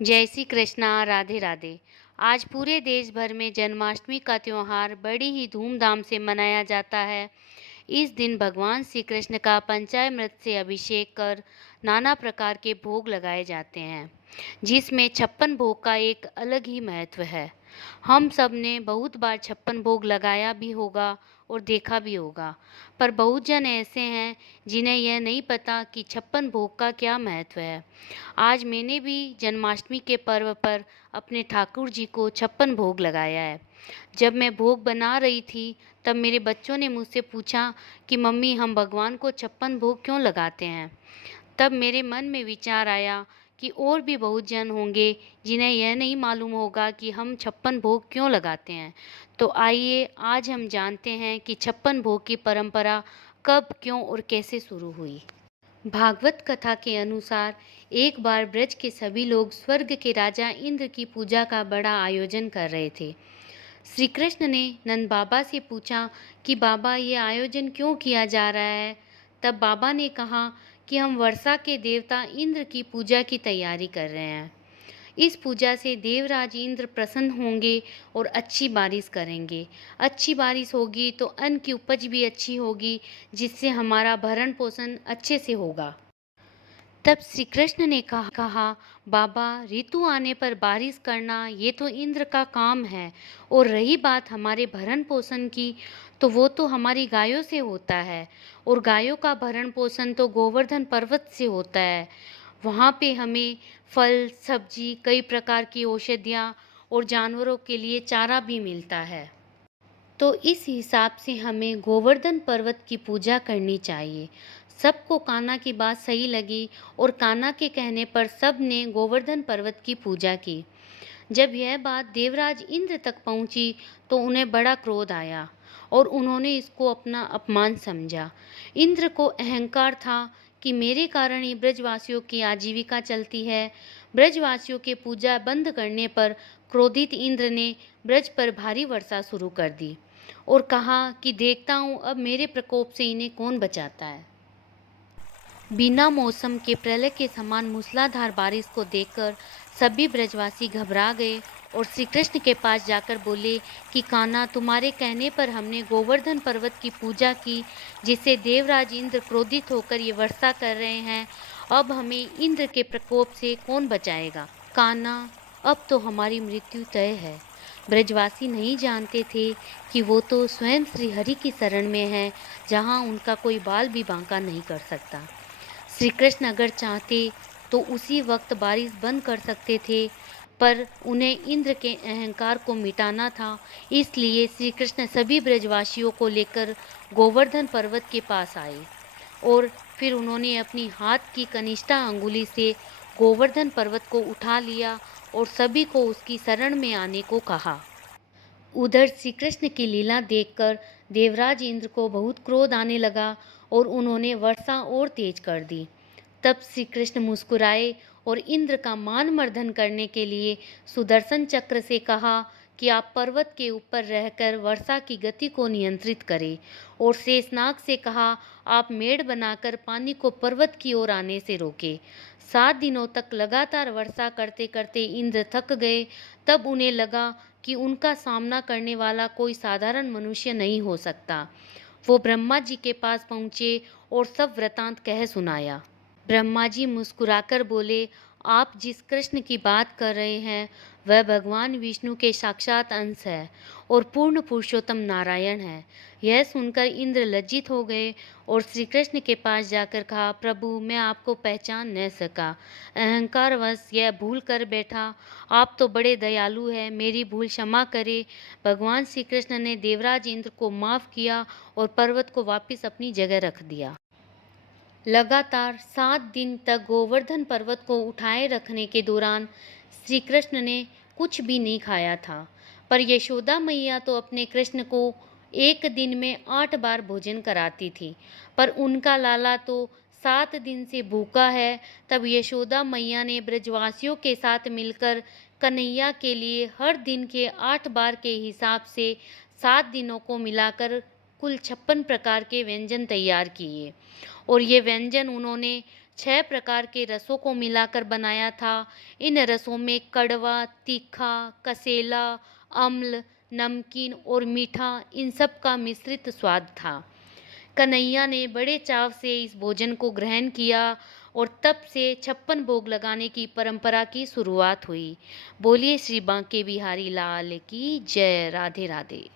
जय श्री कृष्णा, राधे राधे। आज पूरे देश भर में जन्माष्टमी का त्योहार बड़ी ही धूमधाम से मनाया जाता है। इस दिन भगवान श्री कृष्ण का पंचामृत से अभिषेक कर नाना प्रकार के भोग लगाए जाते हैं, जिसमें छप्पन भोग का एक अलग ही महत्व है। हम सब ने बहुत बार छप्पन भोग लगाया भी होगा और देखा भी होगा, पर बहुत जन ऐसे हैं जिन्हें यह नहीं पता कि छप्पन भोग का क्या महत्व है। आज मैंने भी जन्माष्टमी के पर्व पर अपने ठाकुर जी को छप्पन भोग लगाया है। जब मैं भोग बना रही थी, तब मेरे बच्चों ने मुझसे पूछा कि मम्मी, हम भगवान को छप्पन भोग क्यों लगाते हैं। तब मेरे मन में विचार आया कि और भी बहुत जन होंगे जिन्हें यह नहीं मालूम होगा कि हम छप्पन भोग क्यों लगाते हैं। तो आइए आज हम जानते हैं कि छप्पन भोग की परंपरा कब, क्यों और कैसे शुरू हुई। भागवत कथा के अनुसार एक बार ब्रज के सभी लोग स्वर्ग के राजा इंद्र की पूजा का बड़ा आयोजन कर रहे थे। श्री कृष्ण ने नंद बाबा से पूछा कि बाबा, ये आयोजन क्यों किया जा रहा है। तब बाबा ने कहा कि हम वर्षा के देवता इंद्र की पूजा की तैयारी कर रहे हैं। इस पूजा से देवराज इंद्र प्रसन्न होंगे और अच्छी बारिश करेंगे। अच्छी बारिश होगी तो अन्न की उपज भी अच्छी होगी, जिससे हमारा भरण पोषण अच्छे से होगा। तब श्री कृष्ण ने कहा, बाबा, ऋतु आने पर बारिश करना ये तो इंद्र का काम है, और रही बात हमारे भरण पोषण की, तो वो तो हमारी गायों से होता है, और गायों का भरण पोषण तो गोवर्धन पर्वत से होता है। वहाँ पे हमें फल, सब्जी, कई प्रकार की औषधियाँ और जानवरों के लिए चारा भी मिलता है। तो इस हिसाब से हमें गोवर्धन पर्वत की पूजा करनी चाहिए। सबको कान्हा की बात सही लगी और कान्हा के कहने पर सब ने गोवर्धन पर्वत की पूजा की। जब यह बात देवराज इंद्र तक पहुंची तो उन्हें बड़ा क्रोध आया और उन्होंने इसको अपना अपमान समझा। इंद्र को अहंकार था कि मेरे कारण ही ब्रजवासियों की आजीविका चलती है। ब्रजवासियों के पूजा बंद करने पर क्रोधित इंद्र ने ब्रज पर भारी वर्षा शुरू कर दी और कहा कि देखता हूँ अब मेरे प्रकोप से इन्हें कौन बचाता है। बिना मौसम के प्रलय के समान मूसलाधार बारिश को देखकर सभी ब्रजवासी घबरा गए और श्री कृष्ण के पास जाकर बोले कि कान्हा, तुम्हारे कहने पर हमने गोवर्धन पर्वत की पूजा की, जिससे देवराज इंद्र क्रोधित होकर ये वर्षा कर रहे हैं। अब हमें इंद्र के प्रकोप से कौन बचाएगा। कान्हा, अब तो हमारी मृत्यु तय है। ब्रजवासी नहीं जानते थे कि वो तो स्वयं श्री हरि की शरण में है, जहाँ उनका कोई बाल भी बांका नहीं कर सकता। श्री कृष्ण अगर चाहते तो उसी वक्त बारिश बंद कर सकते थे, पर उन्हें इंद्र के अहंकार को मिटाना था। इसलिए श्री कृष्ण सभी ब्रजवासियों को लेकर गोवर्धन पर्वत के पास आए और फिर उन्होंने अपनी हाथ की कनिष्ठा अंगुली से गोवर्धन पर्वत को उठा लिया और सभी को उसकी शरण में आने को कहा। उधर श्री कृष्ण की लीला देखकर देवराज इंद्र को बहुत क्रोध आने लगा और उन्होंने वर्षा और तेज कर दी। तब श्री कृष्ण मुस्कुराए और इंद्र का मान मर्दन करने के लिए सुदर्शन चक्र से कहा कि आप पर्वत के ऊपर रहकर वर्षा की गति को नियंत्रित करें, और शेषनाग से कहा आप मेड़ बनाकर पानी को पर्वत की ओर आने से रोकें। 7 दिनों तक लगातार वर्षा करते करते इंद्र थक गए। तब उन्हें लगा कि उनका सामना करने वाला कोई साधारण मनुष्य नहीं हो सकता। वो ब्रह्मा जी के पास पहुँचे और सब वृतांत कह सुनाया। ब्रह्मा जी मुस्कुराकर बोले, आप जिस कृष्ण की बात कर रहे हैं वह भगवान विष्णु के साक्षात अंश है और पूर्ण पुरुषोत्तम नारायण है। यह सुनकर इंद्र लज्जित हो गए और श्री कृष्ण के पास जाकर कहा, प्रभु, मैं आपको पहचान न सका। अहंकारवश यह भूल कर बैठा। आप तो बड़े दयालु हैं, मेरी भूल क्षमा करे। भगवान श्री कृष्ण ने देवराज इंद्र को माफ़ किया और पर्वत को वापस अपनी जगह रख दिया। लगातार 7 दिन तक गोवर्धन पर्वत को उठाए रखने के दौरान श्री कृष्ण ने कुछ भी नहीं खाया था, पर यशोदा मैया तो अपने कृष्ण को एक दिन में 8 बार भोजन कराती थी, पर उनका लाला तो 7 दिन से भूखा है। तब यशोदा मैया ने ब्रजवासियों के साथ मिलकर कन्हैया के लिए हर दिन के 8 बार के हिसाब से 7 दिनों को मिलाकर कुल 56 प्रकार के व्यंजन तैयार किए, और ये व्यंजन उन्होंने 6 प्रकार के रसों को मिलाकर बनाया था। इन रसों में कड़वा, तीखा, कसेला, अम्ल, नमकीन और मीठा इन सब का मिश्रित स्वाद था। कन्हैया ने बड़े चाव से इस भोजन को ग्रहण किया और तब से 56 भोग लगाने की परंपरा की शुरुआत हुई। बोलिए श्री बांके बिहारी लाल की जय। राधे राधे।